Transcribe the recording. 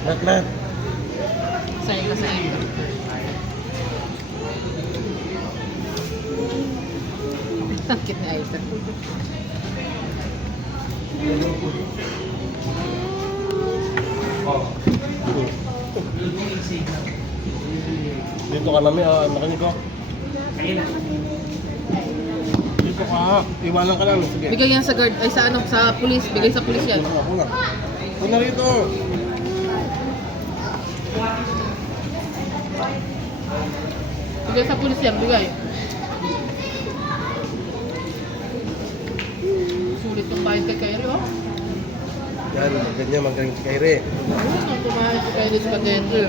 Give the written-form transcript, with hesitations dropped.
Lahat. Sa'yo ka sa'yo. Sakit na ito. Dito ka namin, makinig ko. Dito ka, iwanan ka lang. Sige. Bigay yan sa guard, ay sa ano, sa pulis. Bigay sa pulis yan. Una rito. Bigay sa pulis yan, bigay. Sulit yung bayad kay Kyrie, oh. Yan, ganyan, magaling si Kairi. Ano ang tumahan si Kyrie sa kadente?